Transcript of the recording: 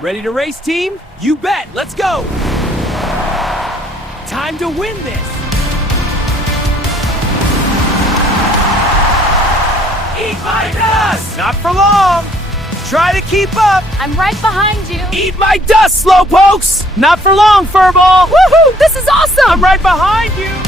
Ready to race, team? You bet. Let's go. Time to win this. Eat my dust! Not for long. Try to keep up. I'm right behind you. Eat my dust, slowpokes! Not for long, furball. Woohoo! This is awesome! I'm right behind you.